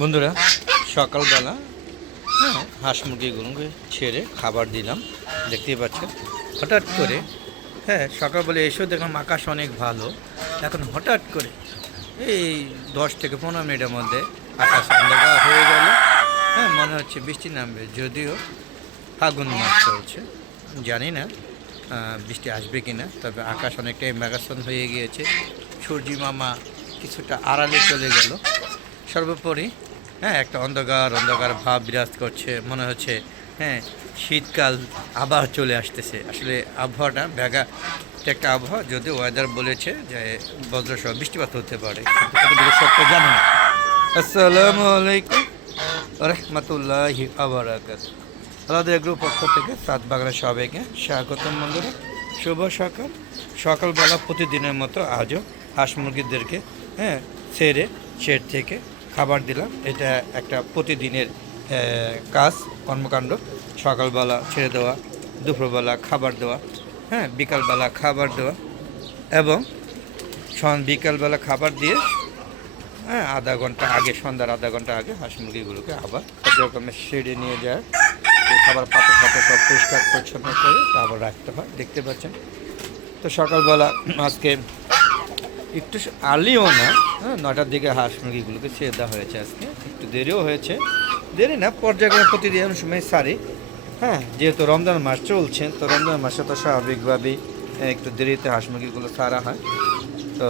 বন্ধুরা সকালবেলা হাঁস মুরগিগুলোকে ছেড়ে খাবার দিলাম, দেখতেই পাচ্ছেন। হঠাৎ করে সকালবেলা এসেও দেখলাম আকাশ অনেক ভালো। এখন হঠাৎ করে এই 10 থেকে 15 মিনিটের মধ্যে আকাশ অন্ধকার হয়ে গেল। মনে হচ্ছে বৃষ্টি নামবে, যদিও ফাগুন মাস চলছে, জানি না বৃষ্টি আসবে কি না। তবে আকাশ অনেকটাই মেঘাচ্ছন্ন হয়ে গিয়েছে, সূর্যি মামা কিছুটা আড়ালে চলে গেল। সর্বোপরি একটা অন্ধকার অন্ধকার ভাব বিরাজ করছে, মনে হচ্ছে শীতকাল আবার চলে আসতেছে। আসলে আবহাওয়াটা ব্যাগা একটা আবহাওয়া, যদি ওয়েদার বলেছে যে বজ্রসহ বৃষ্টিপাত হতে পারে, কিন্তু কতটুকু সত্য জানি না। আসসালামু আলাইকুম রহমতুল্লাহি আবারাকাতুহু। আলাদা গ্রুপ পক্ষ থেকে সাত বাগানের সবাইকে স্বাগতম। বন্ধুরা শুভ সকাল। সকালবেলা প্রতিদিনের মতো আজও হাঁস মুরগিদেরকে ছেড়ে শেড থেকে খাবার দিলাম। এটা একটা প্রতিদিনের কাজ, কর্মকাণ্ড। সকালবেলা ছেড়ে দেওয়া, দুপুরবেলা খাবার দেওয়া, বিকালবেলা খাবার দেওয়া, এবং বিকালবেলা খাবার দিয়ে আধা ঘন্টা আগে, সন্ধ্যার আধা ঘন্টা আগে হাঁস মুরগিগুলোকে আবার রকমের শেডে নিয়ে যায়। খাবার পাতা ফাতা সব পরিষ্কার পরিচ্ছন্ন করে আবার রাখতে হয়, দেখতে পাচ্ছেন। তো সকালবেলা আজকে একটু আর্লিও না, 9টার দিকে হাঁস মুরগিগুলোকে ছেড়ে দেওয়া হয়েছে। আজকে একটু দেরিও হয়েছে, দেরি না, পর্যায়ক্রমে প্রতিদিন সময় সারি। যেহেতু রমজান মাস চলছে, তো রমজান মাসে তো স্বাভাবিকভাবেই একটু দেরিতে হাঁস মুরগিগুলো সারা হয়। তো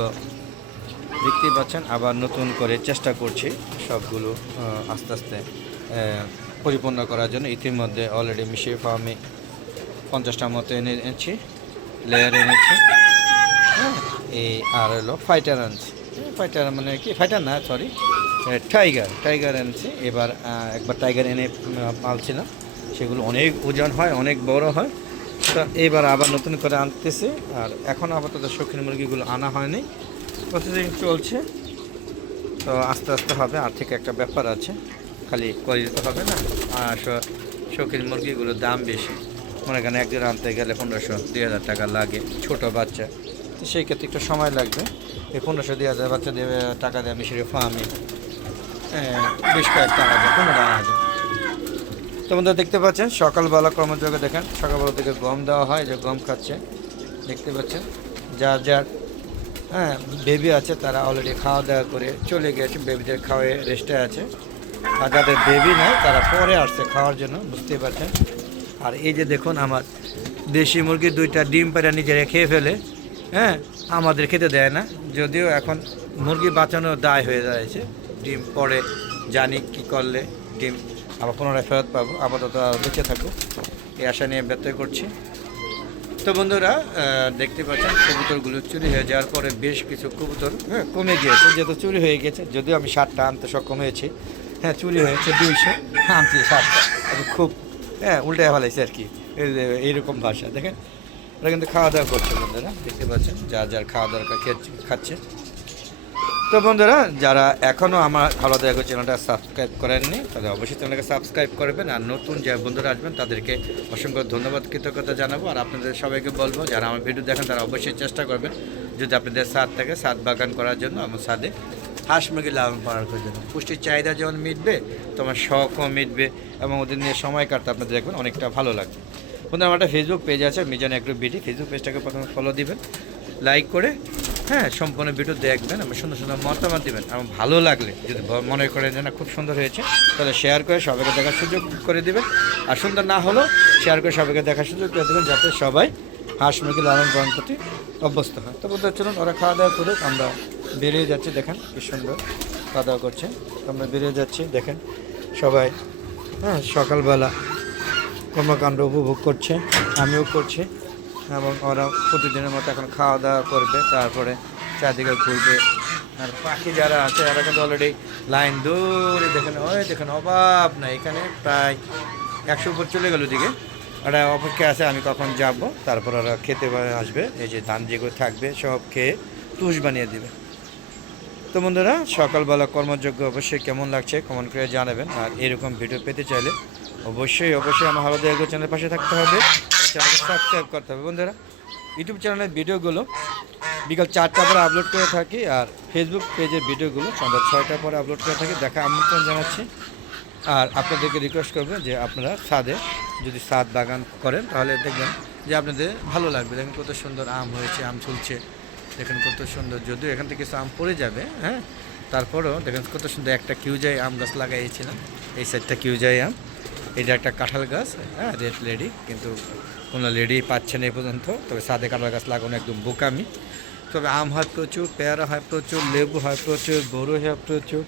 দেখতেই পাচ্ছেন, আবার নতুন করে চেষ্টা করছি সবগুলো আস্তে আস্তে পরিপূর্ণ করার জন্য। ইতিমধ্যে অলরেডি মিশিয়ে ফার্মে 50টার মতো এনেছি, লেয়ার এনেছি। এই আর হলো ফাইটার আনছি। ফাইটার মানে কি, ফাইটার না, সরি, টাইগার এনেছি। এবার একবার টাইগার এনে পালছিলাম, সেগুলো অনেক ওজন হয়, অনেক বড় হয়। তো এবার আবার নতুন করে আনতেছে। আর এখন আপাতত শৌখিন মুরগিগুলো আনা হয়নি, প্রতিদিন চলছে। তো আস্তে আস্তে হবে, আর্থিক একটা ব্যাপার আছে, খালি করে দিতে হবে না। আর শৌখিন মুরগিগুলোর দাম বেশি, মনে করেন একদিন আনতে গেলে 1500-2000 টাকা লাগে, ছোট বাচ্চা। তো সেই ক্ষেত্রে একটু সময় লাগবে। এই 1500-2000 বাচ্চা দেবে টাকা দিয়ে আমি সেটা ফার্মে বেশ কয়েকটা আনা যায়, 15 আনা যায়। তো বন্ধুরা দেখতে পাচ্ছেন সকালবেলা কর্মযোগে দেখেন, সকালবেলা থেকে গম দেওয়া হয়, যে গম খাচ্ছে, দেখতে পাচ্ছেন। যার যার বেবি আছে তারা অলরেডি খাওয়া দাওয়া করে চলে গেছে, বেবিদের খাওয়ায় রেস্টে আছে। আর যাদের বেবি নাই তারা পরে আসছে খাওয়ার জন্য, বুঝতেই পারছেন। আর এই যে দেখুন, আমার দেশি মুরগি 2টা ডিম পেড়ে নিজেরা খেয়ে ফেলে, আমাদের খেতে দেয় না। যদিও এখন মুরগি বাঁচানোর দায় হয়ে যাচ্ছে, ডিম পরে জানি কি করলে ডিম আবার পুনরায় ফেরত পাবো। আপাতত বেঁচে থাকুক এই আশা নিয়ে ব্যর্থ করছি। তো বন্ধুরা দেখতে পাচ্ছেন, কবুতরগুলো চুরি হয়ে যাওয়ার পরে বেশ কিছু কবুতর কমে গিয়েছে, যেহেতু চুরি হয়ে গেছে। যদিও আমি 7টা আনতে সক্ষম হয়েছি, চুরি হয়েছে 200, আনছি 7টা। খুব উল্টে ফেলাইছে আর কি, এইরকম ভাষা দেখেন। ওরা কিন্তু খাওয়া দাওয়া করছে বন্ধুরা, দেখতে পাচ্ছেন, যার যার খাওয়া দাওয়া খাচ্ছে। তো বন্ধুরা যারা এখনও আমার ভালো দেখো চ্যানেলটা সাবস্ক্রাইব করেননি, তাহলে অবশ্যই চ্যানেলকে সাবস্ক্রাইব করবেন। আর নতুন যে বন্ধুরা আসবেন তাদেরকে অসংখ্য ধন্যবাদ, কৃতজ্ঞতা জানাবো। আর আপনাদের সবাইকে বলবো, যারা আমার ভিডিও দেখেন তারা অবশ্যই চেষ্টা করবেন, যদি আপনাদের ছাদ থাকে ছাদ বাগান করার জন্য, আমার ছাদে হাঁস মুরগি লালন পালন করার জন্য। পুষ্টির চাহিদা যেমন মিটবে, তোমার শখও মিটবে, এবং ওদের নিয়ে সময় কাটতে আপনাদের দেখবেন অনেকটা ভালো লাগবে। বন্ধুরা আমার একটা ফেসবুক পেজ আছে, মিজান এগ্রো বিডি, ফেসবুক পেজটাকে প্রথমে ফলো দিবেন, লাইক করে সম্পূর্ণ ভিডিও দেখবেন, এবং সুন্দর সুন্দর মতামত দেবেন। এবং ভালো লাগলে যদি মনে করেন যে না খুব সুন্দর হয়েছে, তাহলে শেয়ার করে সবাইকে দেখার সুযোগ করে দেবেন। আর সুন্দর না হলেও শেয়ার করে সবাইকে দেখার সুযোগ করে দেবেন, যাতে সবাই হাঁস মুরগি লালন পালন প্রতি অভ্যস্ত হয়। তো বলতে চলুন ওরা খাওয়া দাওয়া করুক, আমরা বেরিয়ে যাচ্ছি। দেখেন কি সুন্দর খাওয়া দাওয়া করছে, আমরা বেরিয়ে যাচ্ছি। দেখেন সবাই সকালবেলা কর্মকাণ্ড উপভোগ করছে, আমিও করছি। এবং ওরা প্রতিদিনের মতো এখন খাওয়া দাওয়া করবে, তারপরে চারদিকে ঘুরবে। আর পাখি যারা আছে এরা কিন্তু অলরেডি লাইন দৌড়ে, দেখেন ওই দেখেন অভাব না, এখানে প্রায় 100 উপর চলে গেল দিকে। ওরা অপেক্ষা আছে আমি কখন যাব, তারপর ওরা খেতে আসবে। এই যে ধান যেগুলো থাকবে সব খেয়ে তুষ বানিয়ে দেবে। তো বন্ধুরা সকালবেলা কর্মযোগ্য অবশ্যই কেমন লাগছে কমেন্ট করে জানাবেন। আর এরকম ভিডিও পেতে চাইলে অবশ্যই আমার হালদা এগ্রো চ্যানেলের পাশে থাকতে হবে, চ্যানেলকে সাবস্ক্রাইব করতে হবে। বন্ধুরা ইউটিউব চ্যানেলের ভিডিওগুলো বিকাল 4টার পরে আপলোড করে থাকি, আর ফেসবুক পেজের ভিডিওগুলো সন্ধ্যা 6টার পরে আপলোড করে থাকি। দেখা আমন্ত্রণ জানাচ্ছি। আর আপনাদেরকে রিকোয়েস্ট করবেন যে আপনারা ছাদে যদি ছাদ বাগান করেন তাহলে দেখবেন যে আপনাদের ভালো লাগবে। দেখেন কত সুন্দর আম হয়েছে, আম ঝুলছে, দেখেন কত সুন্দর। যদিও এখান থেকে কিছু আম পড়ে যাবে, হ্যাঁ, তারপরেও দেখেন কত সুন্দর। একটা কিউজাই আম গাছ লাগাইছিলাম, এই সাইডটা কিউজাই আম, এটা একটা কাঁঠাল গাছ, হ্যাঁ, রেড লেডি, কিন্তু কোনো লেডি পাচ্ছে না এই পর্যন্ত। তবে ছাদে কাঁঠাল গাছ লাগানো একদম বোকামি। তবে আম হয় প্রচুর, পেয়ারা হয় প্রচুর, লেবু হয় প্রচুর, বড়ই হয় প্রচুর,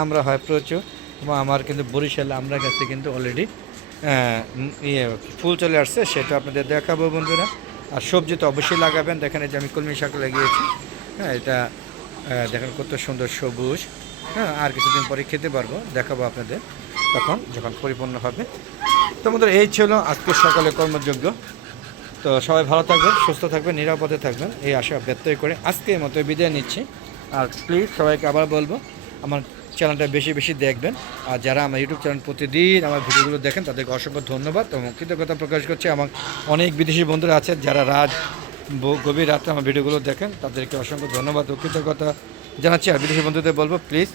আমরা হয় প্রচুর। এবং আমার কিন্তু বরিশালে আমরা গাছে কিন্তু অলরেডি ফুল চলে আসছে, সেটা আপনাদের দেখাবো বন্ধুরা। আর সবজি তো অবশ্যই লাগাবেন। দেখেন এই যে আমি কলমি শাক লাগিয়েছি, হ্যাঁ, এটা দেখেন কত সুন্দর সবুজ, হ্যাঁ, আর কিছুদিন পরে খেতে পারবো, দেখাবো আপনাদের তখন যখন পরিপূর্ণ হবে। তো বন্ধুরা এই ছিল আজকের সকালে কর্মযোগ্য। তো সবাই ভালো থাকবেন, সুস্থ থাকবেন, নিরাপদে থাকবেন, এই আশা ব্যক্ত করে আজকের মতো বিদায় নিচ্ছি। আর প্লিজ সবাইকে আবার বলবো আমার চ্যানেলটা বেশি বেশি দেখবেন। আর যারা আমার ইউটিউব চ্যানেল প্রতিদিন আমার ভিডিওগুলো দেখেন তাদেরকে অসংখ্য ধন্যবাদ এবং কৃতজ্ঞতা প্রকাশ করছি। আমার অনেক বিদেশি বন্ধুরা আছেন যারা গভীর রাতে আমার ভিডিওগুলো দেখেন, তাদেরকে অসংখ্য ধন্যবাদ ও কৃতজ্ঞতা জানাচ্ছি। আর বিদেশি বন্ধুদের বলবো প্লিজ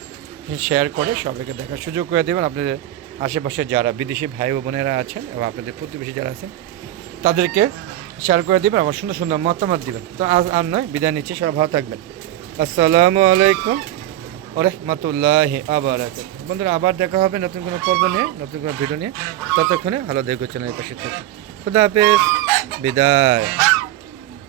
শেয়ার করে সবাইকে দেখার সুযোগ করে দেবেন। আপনাদের আশেপাশে যারা বিদেশি ভাই ও বোনেরা আছেন এবং আপনাদের প্রতিবেশী যারা আছেন তাদেরকে শেয়ার করে দেবেন, আমার সুন্দর সুন্দর মতামত দেবেন। তো আজ আর নয়, বিদায় নিচ্ছি, সবাই ভালো থাকবেন। আসসালামু আলাইকুম ওয়া রাহমাতুল্লাহি ওয়া বারাকাতুহু। বন্ধুরা আবার দেখা হবে নতুন কোনো পর্ব নিয়ে, নতুন কোনো ভিডিও নিয়ে। ততক্ষণে ভালো দেখো চ্যানেলের পাশে থাকুন। খুদা হাফেজ, বিদায়।